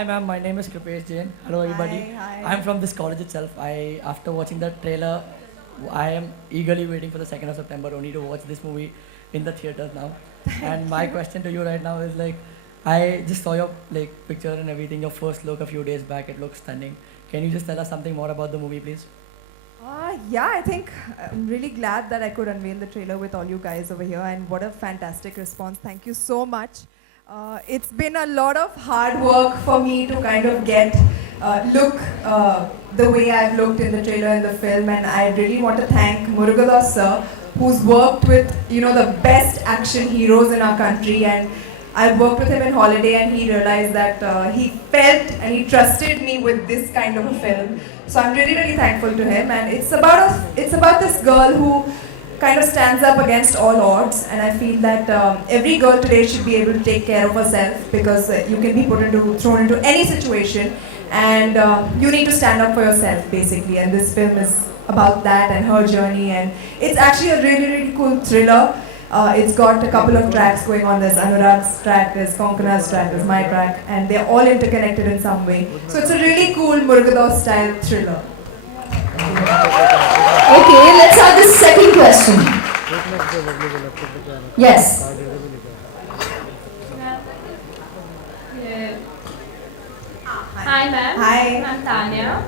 Hi ma'am, my name is Kripesh Jain. Hello everybody. Hi. I'm from this college itself. After watching the trailer, I am eagerly waiting for the 2nd of September only to watch this movie in the theaters now. And my question to you right now is like, I just saw your like picture and everything, your first look a few days back. It looks stunning. Can you just tell us something more about the movie, please? Yeah, I think I'm really glad that I could unveil the trailer with all you guys over here, and what a fantastic response. Thank you so much. It's been a lot of hard work for me to kind of look the way I've looked in the trailer and the film, and I really want to thank Murugadoss sir, who's worked with the best action heroes in our country, and I worked with him in Holiday, and he realized that he felt and he trusted me with this kind of a film. So I'm really, really thankful to him. And it's about this girl who kind of stands up against all odds. And I feel that every girl today should be able to take care of herself, because you can be thrown into any situation, and you need to stand up for yourself basically. And this film is about that and her journey. And it's actually a really, really cool thriller. It's got a couple of tracks going on. There's Anurag's track, there's Konkana's track, there's my track, and they're all interconnected in some way. So it's a really cool Murugadoss style thriller. Okay, let's have the second question. Yes. Yeah. Hi ma'am. Hi. I'm Tanya.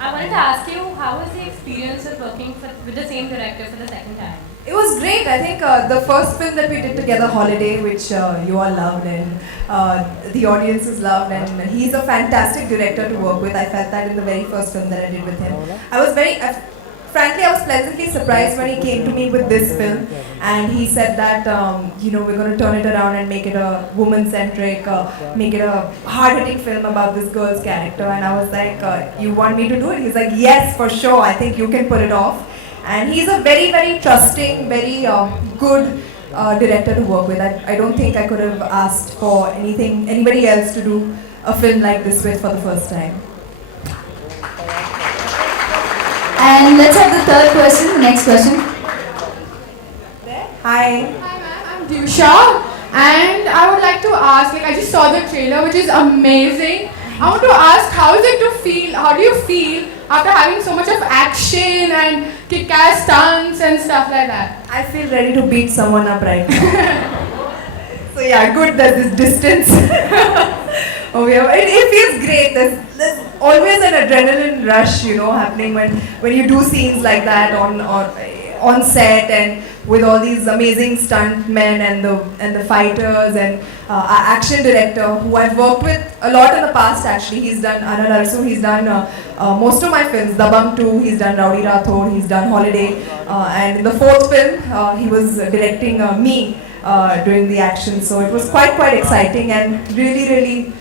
I wanted to ask you, how was the experience of working with the same director for the second time? It was great. I think the first film that we did together, Holiday, which you all loved and the audiences loved, and he's a fantastic director to work with. I felt that in the very first film that I did with him. Frankly, I was pleasantly surprised when he came to me with this film, and he said that we're going to turn it around and make it a woman-centric, make it a hard-hitting film about this girl's character. And I was like, you want me to do it? He's like, yes, for sure. I think you can pull it off. And he's a very, very trusting, very good director to work with. I don't think I could have asked for anybody else to do a film like this with for the first time. And let's have the third question, the next question. Hi. Hi ma'am, I'm Dusha, and I would like to ask, I just saw the trailer, which is amazing. I want to ask, how do you feel after having so much of action and kick-ass stunts and stuff like that? I feel ready to beat someone up right now. So yeah, good, there's this distance. Oh yeah, it feels great. There's always an adrenaline rush, happening when you do scenes like that on set, and with all these amazing stuntmen and the fighters, and our action director, who I've worked with a lot in the past. Actually, he's done Anand Arsu, he's done most of my films, Dabangg 2, he's done Rowdy Rathod, he's done Holiday, and in the fourth film, he was directing me during the action. So it was quite exciting and really, really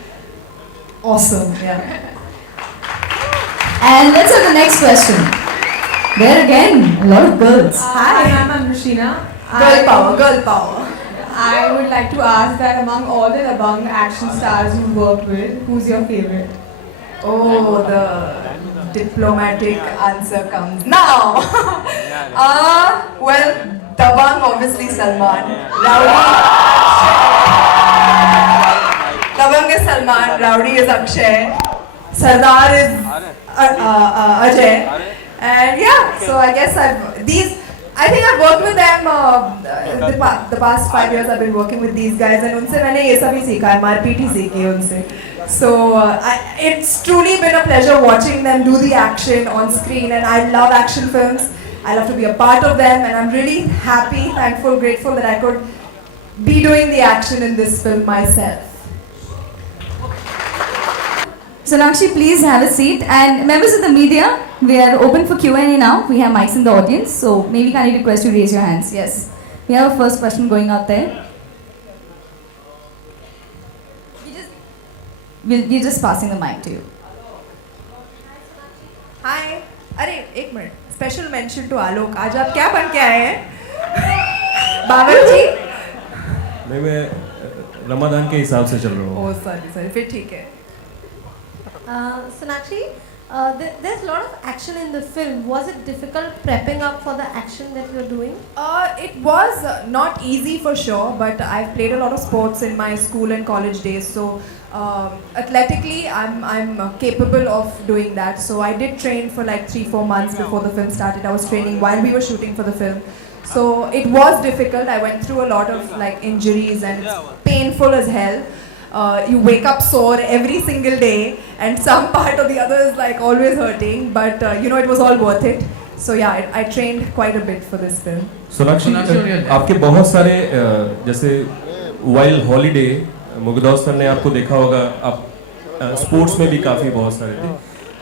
awesome. Yeah. And let's have the next question. There again, a lot of girls. Hi ma'am, I'm Rushina. Girl power. I would like to ask that among all the Dabangg action stars you've worked with, who's your favorite? Oh, the diplomatic answer comes now. Well, Dabangg, obviously Salman. Dabangg is Salman, Rowdy is Akshay, Sardar is Ajay. And yeah, so I guess I think I've worked with them the past 5 years. I've been working with these guys, and उनसे मैंने ये सभी सीखा है, मारपीट ही सीखी है उनसे. So it's truly been a pleasure watching them do the action on screen, and I love action films. I love to be a part of them, and I'm really happy, thankful, grateful that I could be doing the action in this film myself. Sonakshi, please have a seat. And members of the media, we are open for Q&A now. We have mics in the audience, so maybe can I request you to raise your hands? Yes. We have a first question going out there. We're just passing the mic to you. Hi. अरे एक minute. Special mention to Alok. आज आप क्या बन के आए हैं? बाबर जी? नहीं, मैं रमजान के हिसाब से चल रहा हूँ. Oh sorry, फिर ठीक है. Sonakshi, there's a lot of action in the film. Was it difficult prepping up for the action that you're doing? It was not easy for sure, but I've played a lot of sports in my school and college days, so Athletically, I'm capable of doing that. So I did train for like 3-4 months before the film started. I was training while we were shooting for the film. So it was difficult. I went through a lot of like injuries and it's painful as hell. You wake up sore every single day and some part or the other is like always hurting. But you know, it was all worth it. So yeah, I trained quite a bit for this film. Sonakshi आपके बहुत सारे जैसे while holiday मुगदास sir ने आपको देखा होगा, आप sports में भी काफी बहुत सारे थे,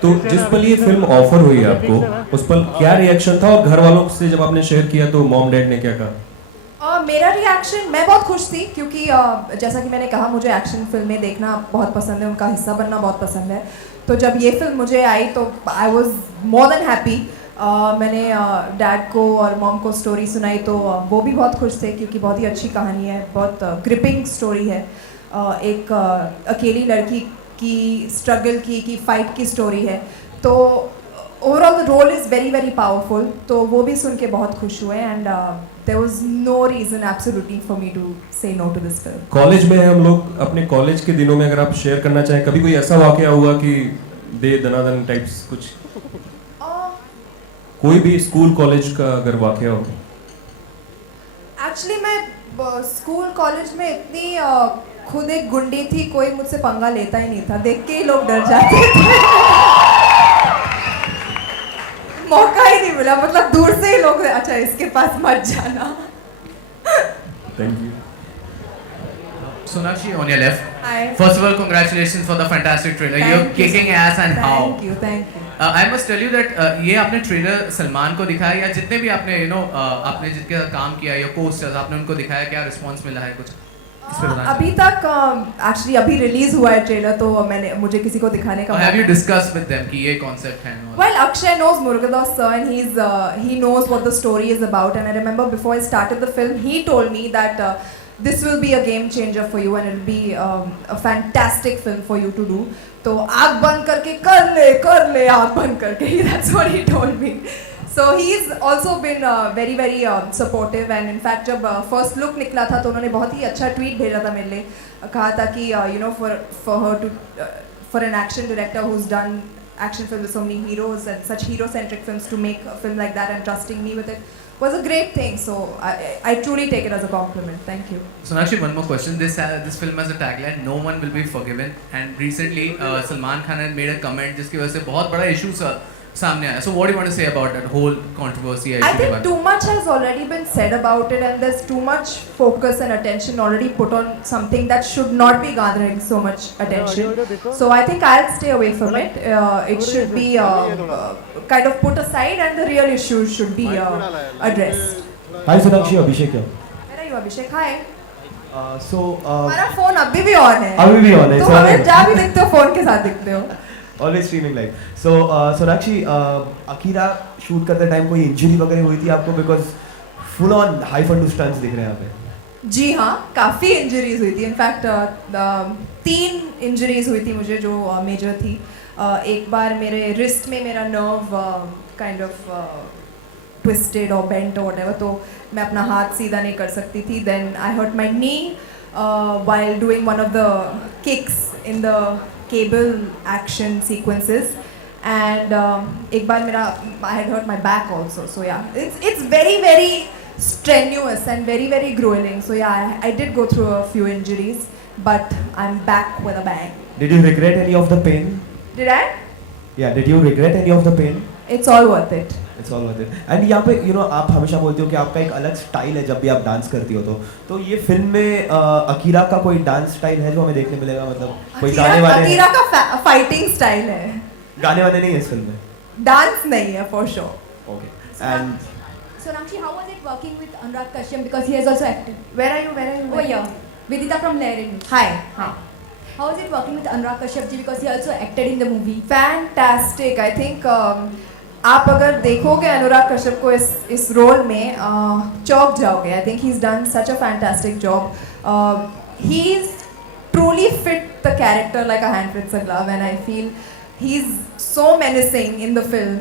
तो जिस पल ये फिल्म ऑफर हुई आपको उस पल क्या रिएक्शन था और घर वालों से जब आपने शेयर किया तो मॉम डैड ने क्या कहा? मेरा रिएक्शन, मैं बहुत खुश थी क्योंकि जैसा कि मैंने कहा मुझे एक्शन फिल्में देखना बहुत पसंद है, उनका हिस्सा बनना बहुत पसंद है. तो जब ये फिल्म मुझे आई तो I was more than happy. मैंने डैड को और मॉम को स्टोरी सुनाई तो वो भी बहुत खुश थे क्योंकि बहुत ही अच्छी कहानी है, बहुत ग्रिपिंग स्टोरी है. एक अकेली लड़की की स्ट्रगल की फाइट की स्टोरी है. तो overall the role is very very powerful. तो वो भी सुन के बहुत खुश हुए and there was no reason absolutely for me to say no to this film. College में हम लोग अपने कॉलेज के दिनों में अगर आप शेयर करना चाहें, कभी कोई ऐसा वाकया हुआ कि दे दनादन टाइप्स कुछ, कोई भी स्कूल कॉलेज का अगर वाकया हो? एक्चुअली मैं स्कूल कॉलेज में इतनी खुद एक गुंडी थी, कोई मुझसे पंगा लेता ही नहीं था, देख के ही लोग डर जाते थे. मौका ही नहीं मिला, मतलब दूर से ही लोग अच्छा इसके पास मत जाना. Thank you. Sonakshi, on your left. Hi. First of all, congratulations for the fantastic trailer. You're Thank you kicking so ass and much. how. Thank you, thank you. I must tell you that ये आपने trailer Salman को दिखाया या जितने भी आपने आपने जिनके साथ काम किया या पोस्टर्स आपने उनको दिखाया, क्या रिस्पांस मिला है कुछ इस पे बताना? अभी तक एक्चुअली अभी रिलीज हुआ है ट्रेलर, तो मैंने मुझे किसी को दिखाने का Have you discussed with them कि ये कॉन्सेप्ट है? Well, Akshay knows Murugadoss sir and he knows what the story is about. And I remember before I started the film, he told me that this will be a game changer for you and it will be a fantastic film for you to do. तो आँख बंद करके कर ले आँख बंद करके. That's what he told me. So he's also been very very supportive and in fact जब first look निकला था तो उन्होंने बहुत ही अच्छा tweet भेजा था मेरे लिए. कहा था कि you know for her to for an action director who's done action films with so many heroes and such hero-centric films to make a film like that and trusting me with it was a great thing. So I truly take it as a compliment. Thank you. Sonakshi, one more question. This film has a tagline, "No one will be forgiven." And recently, Salman Khan had made a comment जिसकी वजह से बहुत बड़ा issue सामने आया. So what do you want to say about that whole controversy? I think too much has already been said about it and there's too much focus and attention already put on something that should not be garnering so much attention. So I think I'll stay away from it. It should be kind of put aside and the real issues should be addressed. Hi Sonakshi, Abhishek here. Where are you, Abhishek? Hi. हमारा हमारा phone अभी भी on है. अभी भी on है. तुम हमें जहाँ भी दिखते हो फोन के साथ दिखते हो. Always streaming live. So Sonakshi, Akira shoot करते टाइम कोई इंजरी वगैरह हुई थी आपको? Because full on high fun stunts दिख रहे हैं यहाँ पे. जी हाँ, काफ़ी इंजरीज हुई थी. इनफैक्ट 3 इंजरीज हुई थी मुझे जो मेजर थी. एक बार मेरे रिस्ट में मेरा नर्व काइंड ऑफ ट्विस्टेड और बेंट और व्हाटएवर, तो मैं अपना हाथ सीधा नहीं कर सकती थी. Then I hurt my knee while doing one of the kicks in the cable action sequences and एक बार मेरा I had hurt my back also. So yeah, it's very very strenuous and very very grueling. So yeah, I did go through a few injuries but I'm back with a bang. Did you regret any of the pain? Did I? Yeah, did you regret any of the pain? It's all worth it. It's all worth it. And यहाँ पे you know आप हमेशा बोलते हो कि आपका एक अलग स्टाइल है जब भी आप डांस करती हो, तो ये फिल्म में अकीरा का कोई डांस स्टाइल है जो हमें देखने मिलेगा? मतलब कोई गाने वाले? अकीरा का फाइटिंग स्टाइल है, गाने वाले नहीं है इस फिल्म में? डांस नहीं है for sure. Okay. And Sonakshi, how was it working with Anurag Kashyap because he has also acted? Where are you? Oh yeah, Vidita from Layering. Hi. हाँ. How was it working with Anurag Kashyap ji because he also acted in the movie? Fantastic. I think आप अगर देखोगे अनुराग कश्यप को इस role में चौंक जाओगे. I think he is done such a fantastic job. He is truly fit the character like a hand fits a glove and I feel he is so menacing in the film.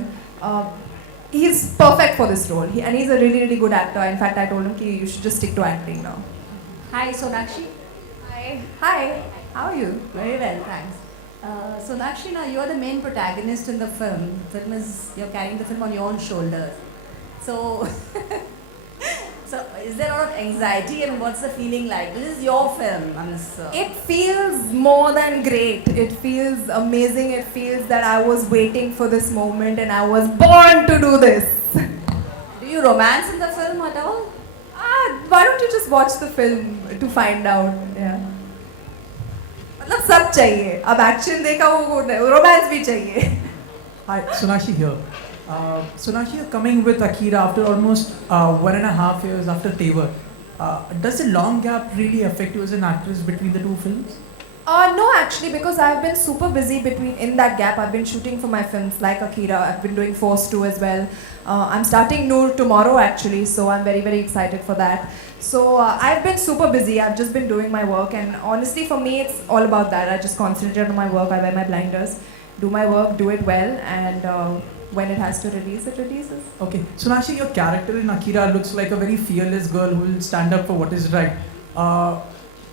he is perfect for this role and he's a really really good actor. In fact I told him कि you should just stick to acting now. Hi Sonakshi. Hi. How are you? Very well, thanks. Sonakshi, now you're the main protagonist in the film. You're carrying the film on your own shoulders. So, so is there a lot of anxiety and what's the feeling like? This is your film. It feels more than great. It feels amazing. It feels that I was waiting for this moment and I was born to do this. Do you romance in the film at all? Why don't you just watch the film to find out? Yeah. मतलब सब चाहिए. अब action देखा वो romance भी चाहिए. Hi, Sonakshi here. Sonakshi, you're coming with Akira after almost 1.5 years after Tevar. Does the long gap really affect you as an actress between the two films? No, actually, because I've been super busy in that gap. I've been shooting for my films like Akira. I've been doing Force 2 as well. I'm starting Noor tomorrow actually, so I'm very, very excited for that. So I've been super busy. I've just been doing my work, and honestly, for me, it's all about that. I just concentrate on my work. I wear my blinders, do my work, do it well, and when it has to release, it releases. Okay, Sonakshi, your character in Akira looks like a very fearless girl who will stand up for what is right.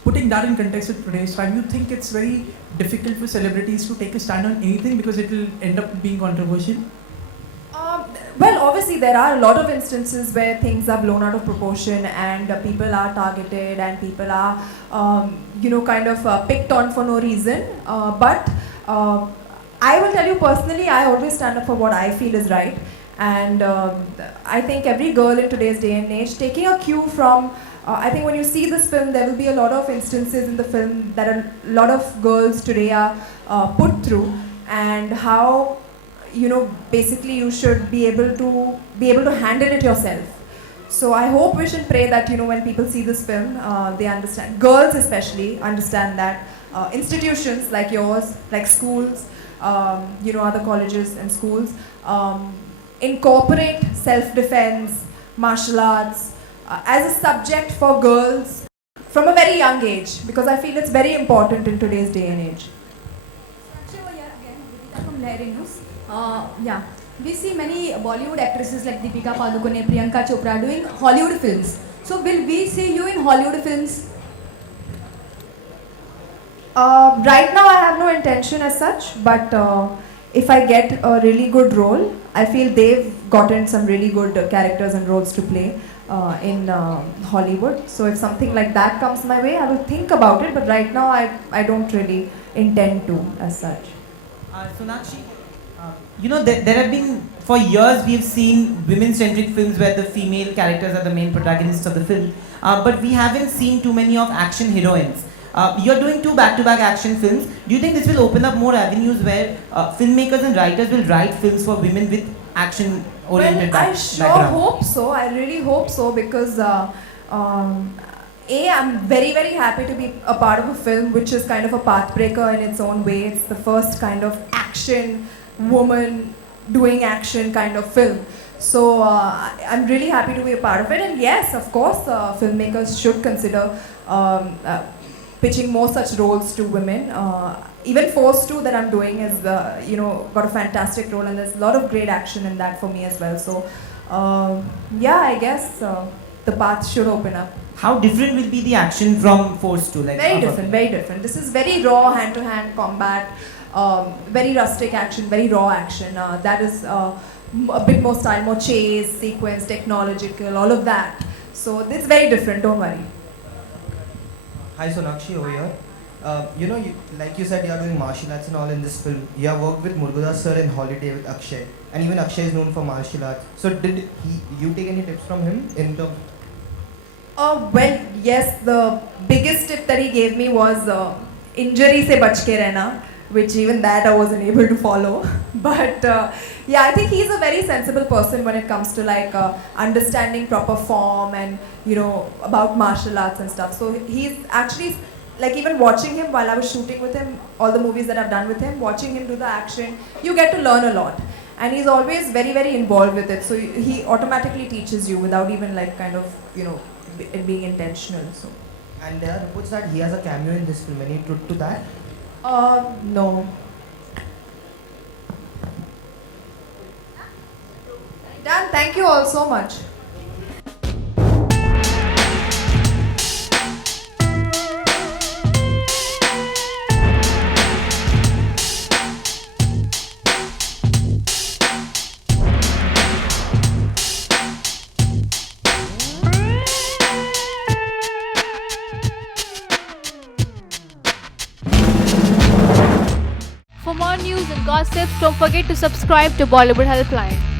Putting that in context with today's time, you think it's very difficult for celebrities to take a stand on anything because it will end up being controversial? Well, obviously there are a lot of instances where things are blown out of proportion and people are targeted and people are, kind of picked on for no reason. But I will tell you personally, I always stand up for what I feel is right. And I think every girl in today's day and age, taking a cue from I think when you see this film, there will be a lot of instances in the film that a lot of girls today are put through, and how basically you should be able to handle it yourself. So I hope, wish and pray that when people see this film, they understand. Girls especially understand that institutions like yours, like schools, other colleges and schools, incorporate self-defense, martial arts. As a subject for girls from a very young age, because I feel it's very important in today's day and age. Actually, over here again, Deepika from Lahiri News. Yeah, we see many Bollywood actresses like Deepika Padukone, Priyanka Chopra doing Hollywood films. So will we see you in Hollywood films? Right now I have no intention as such, but if I get a really good role, I feel they've gotten some really good characters and roles to play in Hollywood. So if something like that comes my way, I will think about it, but right now I don't really intend to as such. Sonakshi, there have been, for years we have seen women-centric films where the female characters are the main protagonists of the film, but we haven't seen too many of action heroines. You're doing 2 back-to-back action films. Do you think this will open up more avenues where filmmakers and writers will write films for women with action-oriented I sure hope so. I really hope so, because I'm very, very happy to be a part of a film which is kind of a pathbreaker in its own way. It's the first kind of action woman doing action kind of film. So I'm really happy to be a part of it. And yes, of course, filmmakers should consider pitching more such roles to women. Even Force 2 that I'm doing is, got a fantastic role, and there's a lot of great action in that for me as well. So, I guess the path should open up. How different will be the action from Force 2? Very different, very different. This is very raw hand-to-hand combat, very rustic action, very raw action. That is a bit more style, more chase, sequence, technological, all of that. So it's very different, don't worry. Hi Sonakshi, over here. Like you said, you are doing martial arts and all in this film. You have worked with Murugadoss sir in Holiday with Akshay, and even Akshay is known for martial arts. So did you take any tips from him in terms? Well, yes, the biggest tip that he gave me was injury se bach ke rehna, which even that I wasn't able to follow. But I think he's a very sensible person when it comes to understanding proper form and about martial arts and stuff. So he's actually, even watching him while I was shooting with him, all the movies that I've done with him, watching him do the action, you get to learn a lot. And he's always very, very involved with it. So he automatically teaches you without even it being intentional. So. And there are reports that he has a cameo in this film. Any truth to that? No. Done. Thank you all so much. more news and gossips, don't forget to subscribe to Bollywood Helpline.